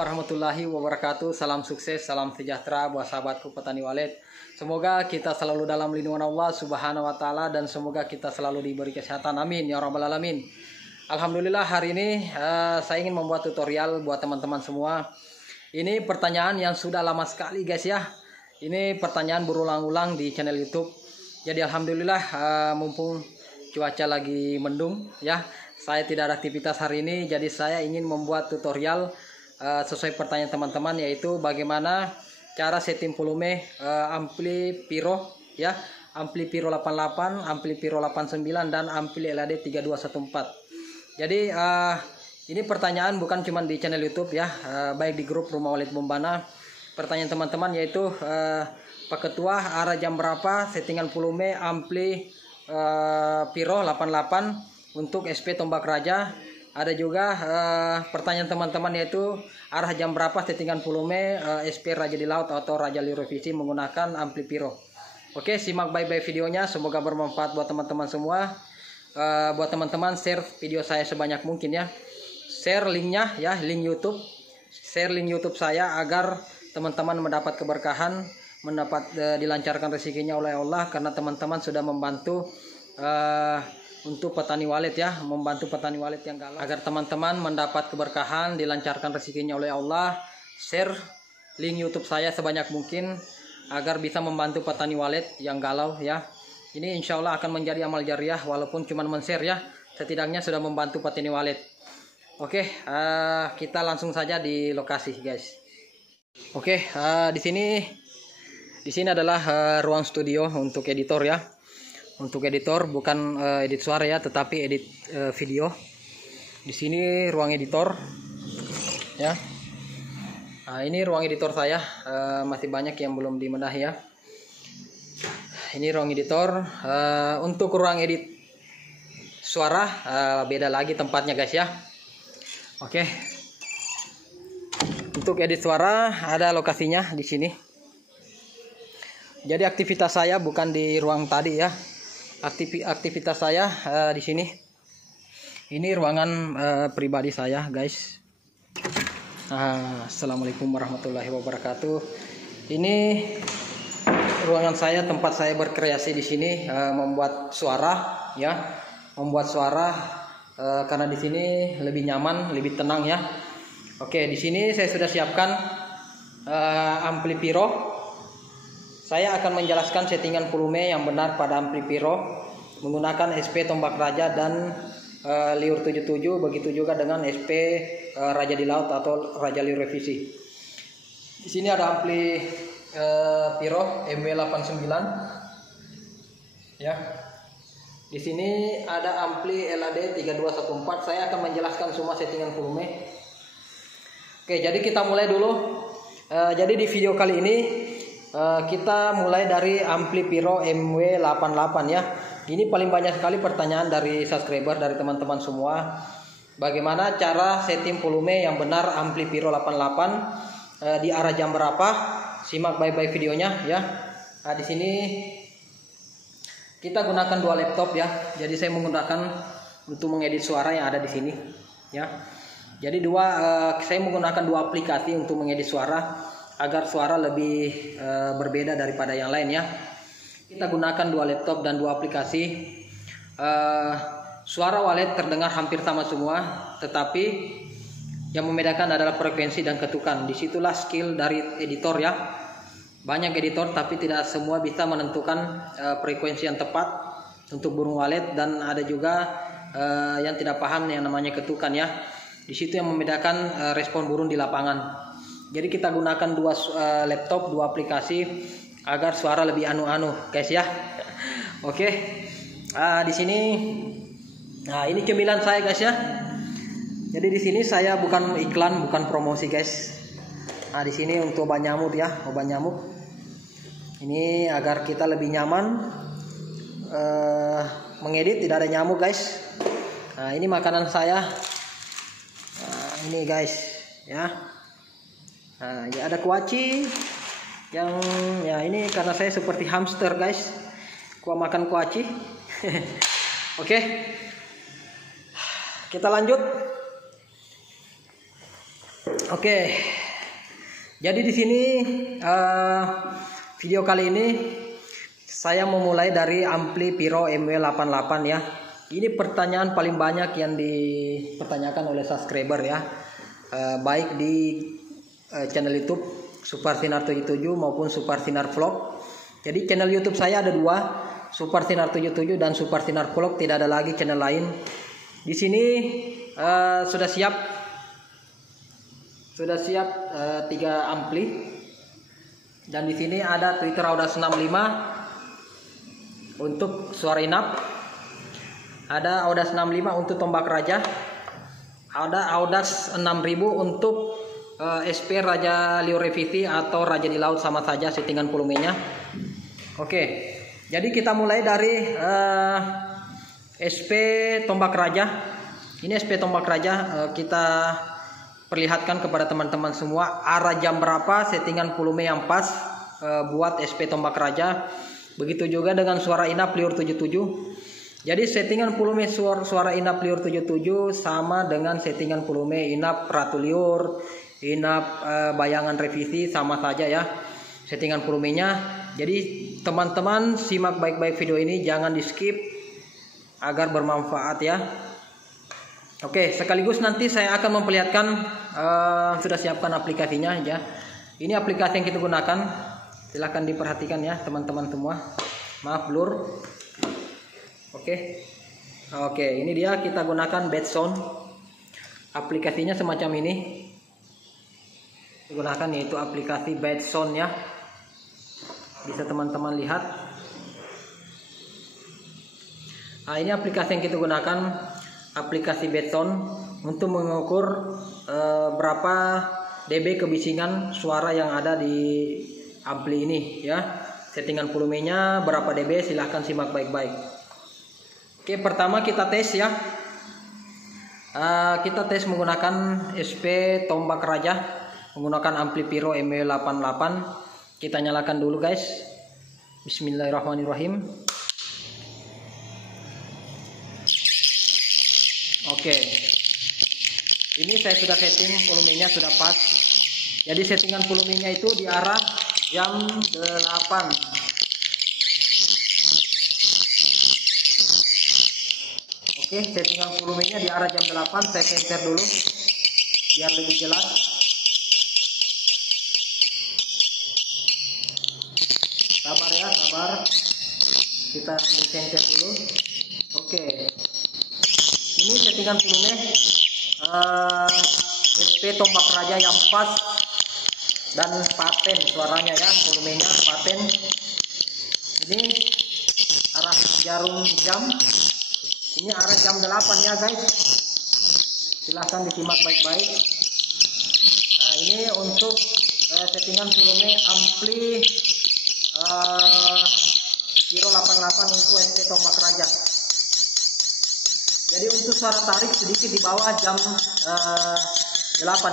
warahmatullahi wabarakatuh. Salam sukses, salam sejahtera buat sahabatku petani walet. Semoga kita selalu dalam lindungan Allah Subhanahu wa taala dan semoga kita selalu diberi kesehatan. Amin ya rabbal alamin. Alhamdulillah hari ini saya ingin membuat tutorial buat teman-teman semua. Ini pertanyaan yang sudah lama sekali guys ya. Ini pertanyaan berulang-ulang di channel YouTube. Jadi alhamdulillah mumpung cuaca lagi mendung ya. Saya tidak ada aktivitas hari ini, jadi saya ingin membuat tutorial sesuai pertanyaan teman-teman, yaitu bagaimana cara setting volume ampli Pyro ya, ampli Pyro 88, ampli Pyro 89 dan ampli LAD 3214. Jadi ini pertanyaan bukan cuma di channel YouTube ya, baik di grup Rumah Walet Bombana. Pertanyaan teman-teman yaitu Pak Ketua, arah jam berapa settingan volume ampli Pyro 88 untuk SP Tombak Raja. Ada juga pertanyaan teman-teman yaitu arah jam berapa settingan volume SP Raja di Laut atau Raja Liu Revisi menggunakan ampli Pyro. Oke, simak baik-baik videonya, semoga bermanfaat buat teman-teman semua. Buat teman-teman share video saya sebanyak mungkin ya. Share linknya ya, link YouTube. Share link YouTube saya agar teman-teman mendapat keberkahan, mendapat dilancarkan rezekinya oleh Allah, karena teman-teman sudah membantu untuk petani walet ya, membantu petani walet yang galau agar teman-teman mendapat keberkahan, dilancarkan rezekinya oleh Allah. Share link YouTube saya sebanyak mungkin agar bisa membantu petani walet yang galau ya. Ini insya Allah akan menjadi amal jariah, walaupun cuma men-share ya, setidaknya sudah membantu petani walet. Oke, kita langsung saja di lokasi guys. Oke, di sini adalah ruang studio untuk editor ya. Untuk editor, bukan edit suara ya, tetapi edit video. Di sini ruang editor ya. Nah, ini ruang editor saya, masih banyak yang belum dibenahi ya. Ini ruang editor. Untuk ruang edit suara beda lagi tempatnya guys ya. Oke. Untuk edit suara ada lokasinya di sini. Jadi aktivitas saya bukan di ruang tadi ya. Aktivitas saya di sini. Ini ruangan pribadi saya guys. Assalamualaikum warahmatullahi wabarakatuh. Ini ruangan saya, tempat saya berkreasi di sini, membuat suara ya, membuat suara karena di sini lebih nyaman, lebih tenang ya. Oke, di sini saya sudah siapkan ampli Pyro. Saya akan menjelaskan settingan volume yang benar pada ampli Pyro menggunakan SP Tombak Raja dan Liur 77, begitu juga dengan SP Raja di Laut atau Raja Liur Revisi. Di sini ada ampli Pyro MW89 ya. Di sini ada ampli LAD 3214. Saya akan menjelaskan semua settingan volume. Oke, jadi kita mulai dulu. Jadi di video kali ini kita mulai dari ampli Pyro MW88 ya. Ini paling banyak sekali pertanyaan dari subscriber, dari teman-teman semua. Bagaimana cara setting volume yang benar ampli Pyro 88 di arah jam berapa? Simak baik-baik videonya ya. Nah, di sini kita gunakan dua laptop ya. Jadi saya menggunakan untuk mengedit suara yang ada di sini ya. Jadi saya menggunakan dua aplikasi untuk mengedit suara agar suara lebih berbeda daripada yang lain ya. Kita gunakan dua laptop dan dua aplikasi. Suara walet terdengar hampir sama semua, tetapi yang membedakan adalah frekuensi dan ketukan. Disitulah skill dari editor ya. Banyak editor tapi tidak semua bisa menentukan frekuensi yang tepat untuk burung walet, dan ada juga yang tidak paham yang namanya ketukan ya. Di situ yang membedakan respon burung di lapangan. Jadi kita gunakan dua laptop, dua aplikasi agar suara lebih anu-anu guys ya. Oke. Di sini ini cemilan saya guys ya. Jadi di sini saya bukan iklan, bukan promosi guys. Di sini untuk obat nyamuk ya, obat nyamuk. Ini agar kita lebih nyaman mengedit, tidak ada nyamuk guys. Ini makanan saya. Ini guys ya. Ya ada kuaci yang ya, ini karena saya seperti hamster guys, makan kuaci. Oke, kita lanjut. Oke. Jadi di sini video kali ini saya memulai dari ampli Piro MW88 ya. Ini pertanyaan paling banyak yang dipertanyakan oleh subscriber ya. Baik di channel YouTube Suparsinar 77 maupun Suparsinar Vlog. Jadi channel YouTube saya ada dua, Suparsinar 77 dan Suparsinar Vlog, tidak ada lagi channel lain. Di sini sudah siap 3 ampli. Dan di sini ada Twitter Audax 65 untuk suara inap. Ada Audax 65 untuk tombak raja. Ada Audax 6000 untuk SP Raja Leo Revisi atau Raja di Laut, sama saja settingan volumenya. Oke, jadi kita mulai dari SP tombak raja. Ini SP tombak raja, kita perlihatkan kepada teman-teman semua arah jam berapa, settingan volume yang pas buat SP tombak raja. Begitu juga dengan suara inap Liur 77. Jadi settingan volume suara inap Liur 77 sama dengan settingan volume inap Ratu Liur, inap Bayangan Revisi, sama saja ya settingan volumenya. Jadi teman-teman simak baik-baik video ini, jangan di skip agar bermanfaat ya. Oke, sekaligus nanti saya akan memperlihatkan sudah siapkan aplikasinya ya. Ini aplikasi yang kita gunakan, silahkan diperhatikan ya teman-teman semua. Maaf blur. Oke, ini dia, kita gunakan Bad Sound. Aplikasinya semacam ini. Digunakan yaitu aplikasi Bad Sound ya. Bisa teman-teman lihat. Nah, ini aplikasi yang kita gunakan, aplikasi Bad Sound, untuk mengukur berapa dB kebisingan suara yang ada di ampli ini ya. Settingan volumenya berapa dB, silahkan simak baik-baik. Oke, pertama kita tes ya. Kita tes menggunakan SP tombak raja, menggunakan ampli Piro MW88. Kita nyalakan dulu guys. Bismillahirrahmanirrahim. Oke, ini saya sudah setting volumenya sudah pas. Jadi settingan volumenya itu di arah jam 8. Oke, settingan volumenya di arah jam 8. Saya enter dulu biar lebih jelas. Sabar ya, sabar. Kita enter dulu. Oke. Ini settingan volume SP tombak raja yang pas dan paten suaranya ya, volumenya paten. Ini arah jarum jam. Ini arah jam 8 ya guys. Silahkan disimak baik-baik. Nah, ini untuk settingan volume ampli Piro 88 untuk SP tombak raja. Jadi untuk suara tarik sedikit di bawah jam 8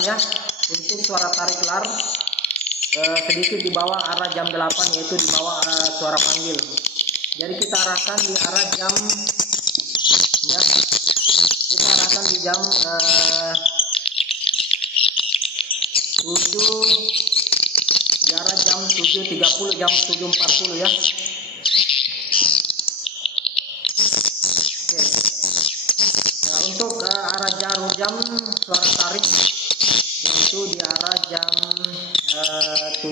ya. Untuk suara tarik lar sedikit di bawah arah jam 8, yaitu di bawah suara panggil. Jadi kita arahkan di arah jam ya. Kita arahkan di jam 7, di arah jam 7.30, jam 7.40 ya. Oke. Nah, untuk arah jarum jam suara tarik yaitu di arah jam 7.40.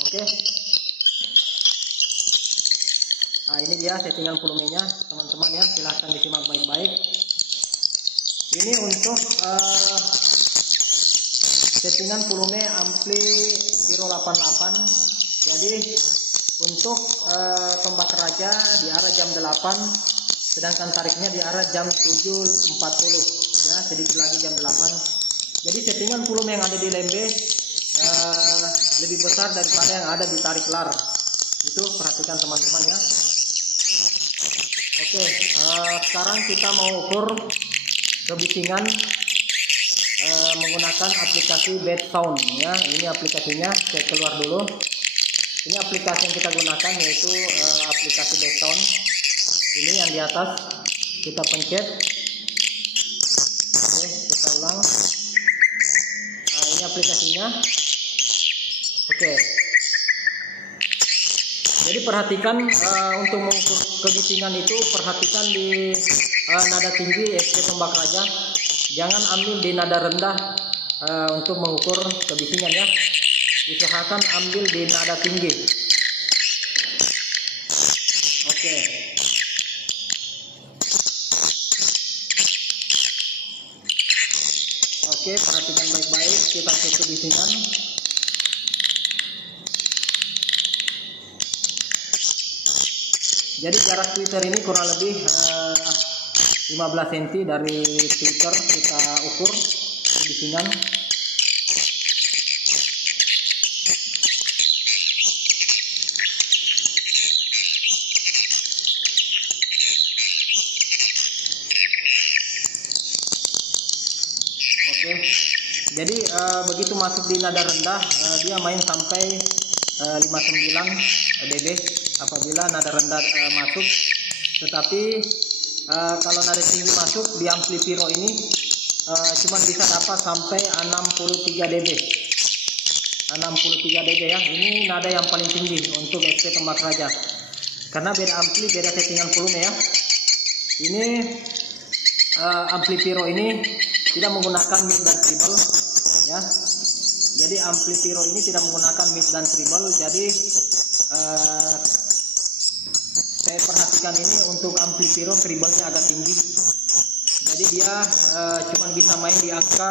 Oke. Nah, ini dia settingan volumenya teman-teman ya, silahkan disimak baik-baik. Ini untuk settingan volume ampli Piro 88. Jadi untuk tombak raja di arah jam 8, sedangkan tariknya di arah jam 7.40 ya, sedikit lagi jam 8. Jadi settingan volume yang ada di lembe lebih besar daripada yang ada di tarik lar. Itu perhatikan teman-teman ya. Oke, sekarang kita mau ukur kebisingan menggunakan aplikasi Bad Sound ya. Ini aplikasinya, saya keluar dulu. Ini aplikasi yang kita gunakan yaitu aplikasi Bad Sound. Ini yang di atas. kita pencet. Oke, kita ulang. Nah, ini aplikasinya. Oke. Jadi perhatikan untuk mengukur kebisingan itu, perhatikan di nada tinggi SP tombak raja. Jangan ambil di nada rendah untuk mengukur kebisingan ya. Usahakan ambil di nada tinggi. Oke. Oke, perhatikan baik-baik, kita cek kebisingan. Jadi jarak tweeter ini kurang lebih 15 cm dari tweeter, kita ukur kebisingan. Oke, jadi begitu masuk di nada rendah dia main sampai 59 dB apabila nada rendah masuk. Tetapi kalau nada tinggi masuk di ampli Pyro ini cuma bisa dapat sampai 63 dB. 63 dB ya. Ini nada yang paling tinggi untuk SP tombak raja. Karena beda ampli, beda settingan volume ya. Ini ampli Pyro ini tidak menggunakan mid dan treble ya. Jadi ampli Pyro ini tidak menggunakan mid dan treble. Jadi saya perhatikan ini untuk ampli Pyro treble-nya agak tinggi. Jadi dia cuma bisa main di angka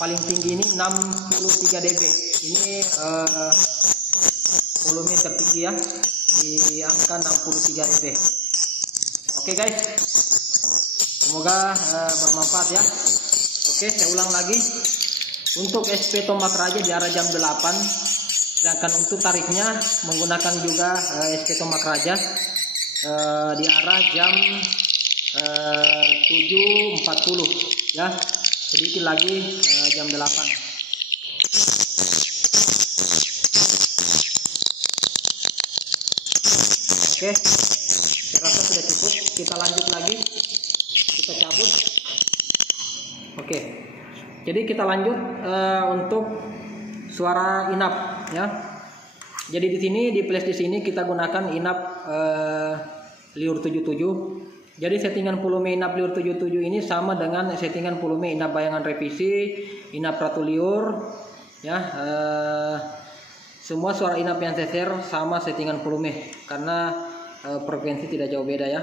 paling tinggi ini 63 dB. Ini volume tertinggi ya, di angka 63 dB. Oke guys, semoga bermanfaat ya. Oke, saya ulang lagi. Untuk SP tombak raja di arah jam 8, sedangkan untuk tariknya menggunakan juga SP tombak raja di arah jam 7.40 ya, sedikit lagi jam 8. Oke, saya rasa sudah cukup. Kita lanjut lagi, kita cabut. Oke, jadi kita lanjut untuk suara inap ya. Jadi di sini di flash di sini kita gunakan inap liur 77. Jadi settingan volume inap liur 77 ini sama dengan settingan volume inap bayangan revisi, inap ratu liur ya. Semua suara inap yang saya share sama settingan volume karena frekuensi tidak jauh beda ya.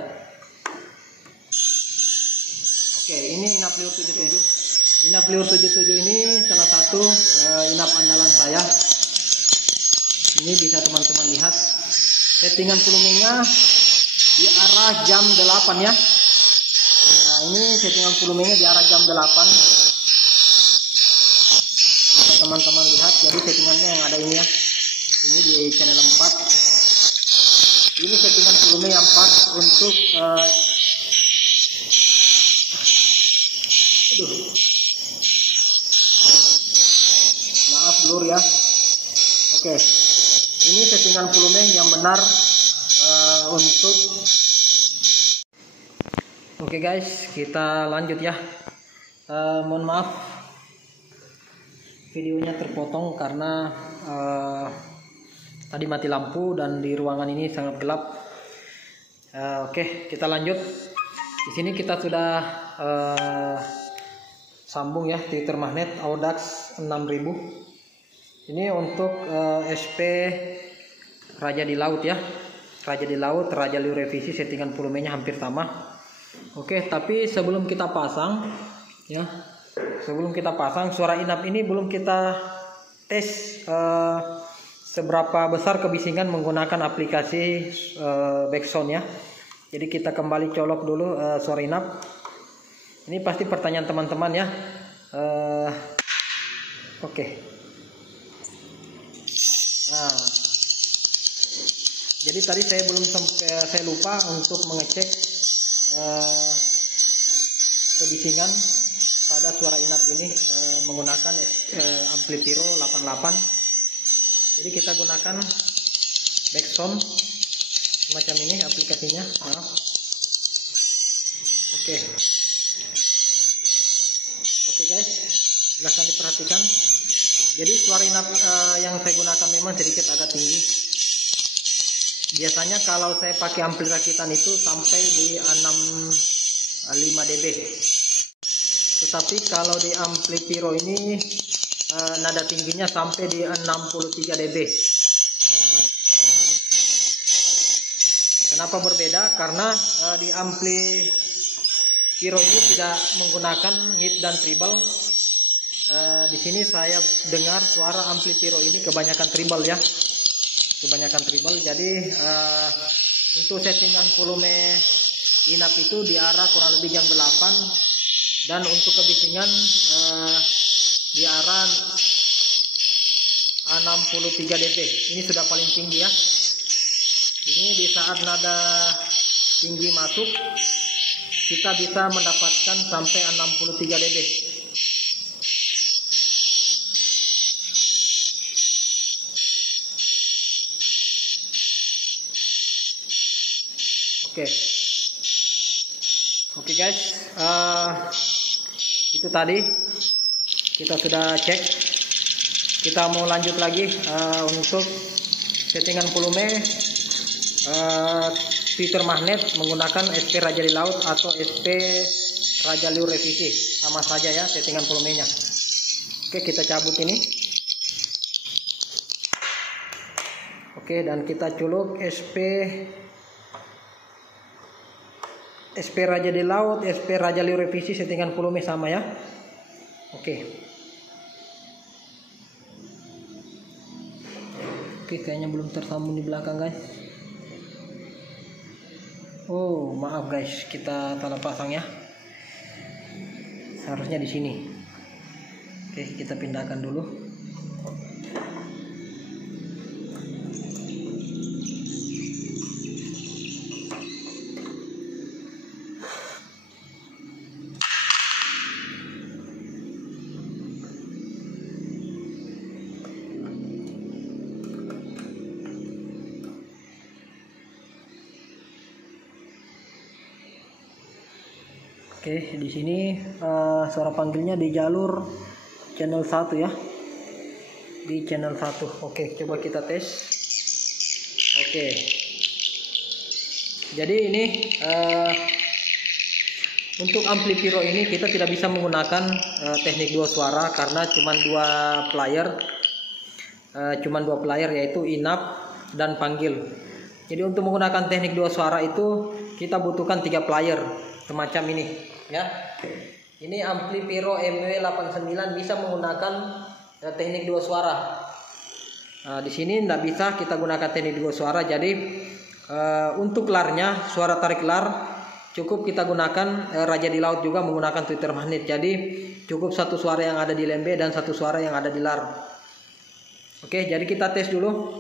Oke, ini inap liur 77. Inap liur 77 ini salah satu inap andalan saya. Ini bisa teman-teman lihat settingan volumenya di arah jam 8 ya. Nah, ini settingan volumenya di arah jam 8. Bisa teman-teman lihat. Jadi settingannya yang ada ini ya. Ini di channel 4. Ini settingan volume yang pas untuk maaf blur ya. Oke, ini settingan volume yang benar untuk. Oke guys, kita lanjut ya. Mohon maaf videonya terpotong karena tadi mati lampu dan di ruangan ini sangat gelap. Oke, kita lanjut. Di sini kita sudah sambung ya tweeter magnet Audax 6000. Ini untuk SP Raja di Laut ya. Raja di Laut, Raja liur revisi, settingan volumenya hampir sama. Oke, tapi sebelum kita pasang ya, sebelum kita pasang suara inap ini belum kita tes seberapa besar kebisingan menggunakan aplikasi backsound ya. Jadi kita kembali colok dulu suara inap. Ini pasti pertanyaan teman-teman ya. Oke. Nah, jadi tadi saya lupa untuk mengecek kebisingan pada suara inap ini menggunakan ampli Pyro 88. Jadi kita gunakan backsound semacam ini aplikasinya. Maaf. Oke. Oke guys, silahkan diperhatikan. Jadi suara inap yang saya gunakan memang sedikit agak tinggi. Biasanya kalau saya pakai ampli rakitan itu sampai di 65 dB. Tetapi kalau di ampli Pyro ini nada tingginya sampai di 63 dB. Kenapa berbeda? Karena di ampli Pyro ini tidak menggunakan mid dan treble. Di sini saya dengar suara ampli Pyro ini kebanyakan treble ya, kebanyakan treble. Jadi untuk settingan volume inap itu di arah kurang lebih jam 8, dan untuk kebisingan di arah 63 dB. Ini sudah paling tinggi ya. Ini di saat nada tinggi masuk kita bisa mendapatkan sampai 63 dB. Oke guys, itu tadi kita sudah cek. Kita mau lanjut lagi untuk settingan volume tweeter magnet menggunakan SP Raja di Laut atau SP Raja Liu revisi. Sama saja ya settingan volumenya. Oke, kita cabut ini. Oke, dan kita colok SP Raja di Laut, SP Raja Liu revisi, settingan volume sama ya. Oke. Oke, kayaknya belum tersambung di belakang guys. Oh, maaf guys, kita salah pasang ya. Seharusnya di sini. Oke, kita pindahkan dulu. Oke, di sini suara panggilnya di jalur channel 1 ya. Di channel 1. Oke, coba kita tes. Oke. Jadi ini untuk ampli Pyro ini kita tidak bisa menggunakan teknik dua suara karena cuma dua player yaitu inap dan panggil. Jadi untuk menggunakan teknik dua suara itu kita butuhkan 3 player semacam ini ya. Ini ampli Pyro MW89 bisa menggunakan teknik dua suara. Nah, di sini tidak bisa kita gunakan teknik dua suara. Jadi untuk larnya, suara tarik lar cukup kita gunakan Raja di Laut juga menggunakan tweeter magnet. Jadi cukup satu suara yang ada di lembe dan satu suara yang ada di lar. Oke, jadi kita tes dulu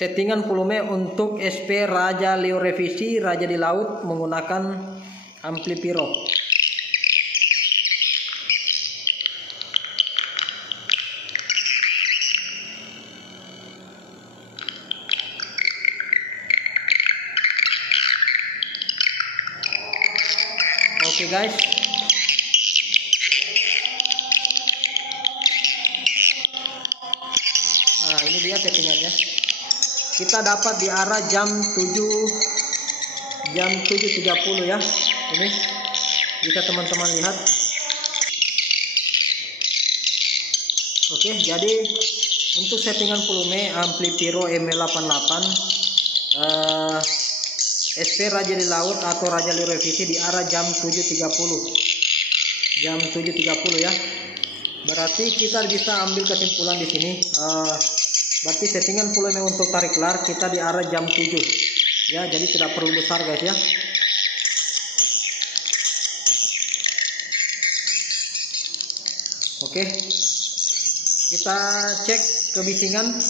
settingan volume untuk SP Raja Liu revisi Raja di Laut menggunakan ampli Pyro. Oke guys. Nah, ini dia settingannya. Kita dapat di arah jam 7.30 ya. Ini bisa teman-teman lihat. Oke, jadi untuk settingan volume ampli Pyro MW88 SP Raja di Laut atau Raja Liu revisi di arah jam 7.30. Jam 7.30 ya. Berarti kita bisa ambil kesimpulan di sini. Berarti settingan volume untuk tarik lar kita di arah jam 7 ya, jadi tidak perlu besar guys ya. Oke, kita cek kebisingan.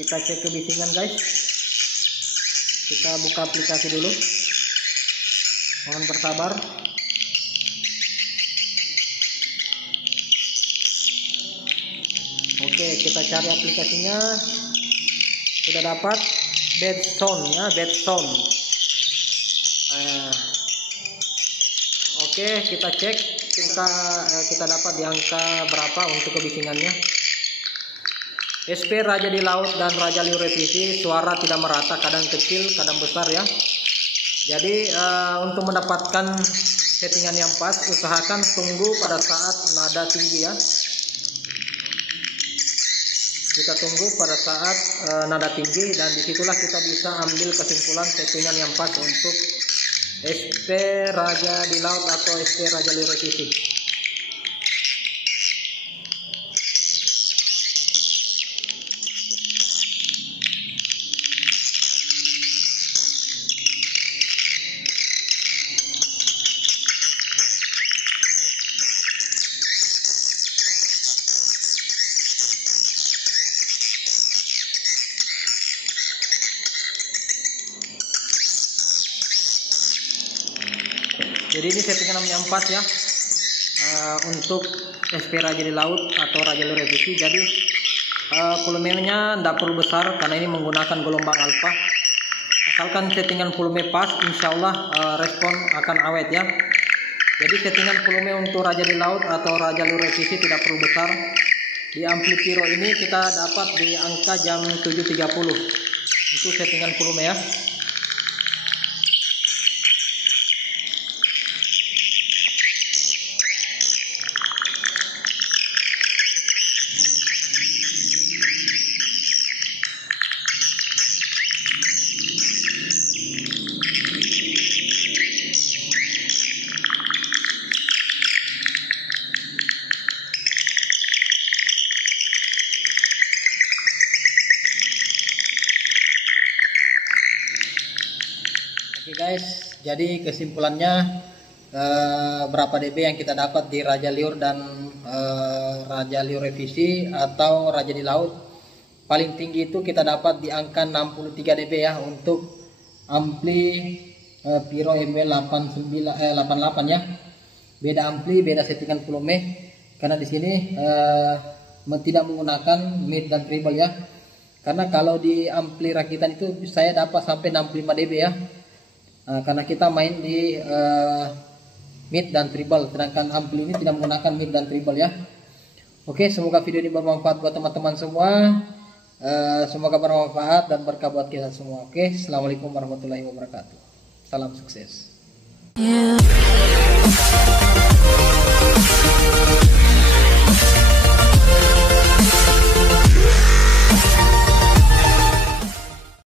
Kita cek kebisingan guys. Kita buka aplikasi dulu, mohon bersabar. Oke, kita cari aplikasinya. sudah dapat bed sound ya, bed sound. Oke, kita cek kita dapat di angka berapa untuk kebisingannya. SP Raja di Laut dan Raja Liur Revisi suara tidak merata, kadang kecil kadang besar ya. Jadi untuk mendapatkan settingan yang pas, usahakan tunggu pada saat nada tinggi ya. Kita tunggu pada saat nada tinggi, dan disitulah kita bisa ambil kesimpulan settingan yang pas untuk SP Raja di Laut atau SP Raja Liur Revisi. Jadi ini settingan yang pas ya untuk SP Raja di Laut atau Raja Liur Revisi. Jadi volumenya tidak perlu besar karena ini menggunakan gelombang alfa. Asalkan settingan volume pas, insya Allah respon akan awet ya. Jadi settingan volume untuk Raja di Laut atau Raja Liur Revisi tidak perlu besar. Di ampli Pyro ini kita dapat di angka jam 7.30 itu settingan volume ya. Oke guys, jadi kesimpulannya berapa dB yang kita dapat di Raja Liur dan Raja Liur Revisi atau Raja di Laut. Paling tinggi itu kita dapat di angka 63 dB ya untuk ampli Pyro MW88 ya. Beda ampli, beda settingan volume karena di sini tidak menggunakan mid dan treble ya. Karena kalau di ampli rakitan itu saya dapat sampai 65 dB ya. Karena kita main di mid dan treble, sedangkan ampli ini tidak menggunakan mid dan treble ya. Oke, semoga video ini bermanfaat buat teman-teman semua. Semoga bermanfaat dan berkah buat kita semua. Oke, assalamualaikum warahmatullahi wabarakatuh. Salam sukses.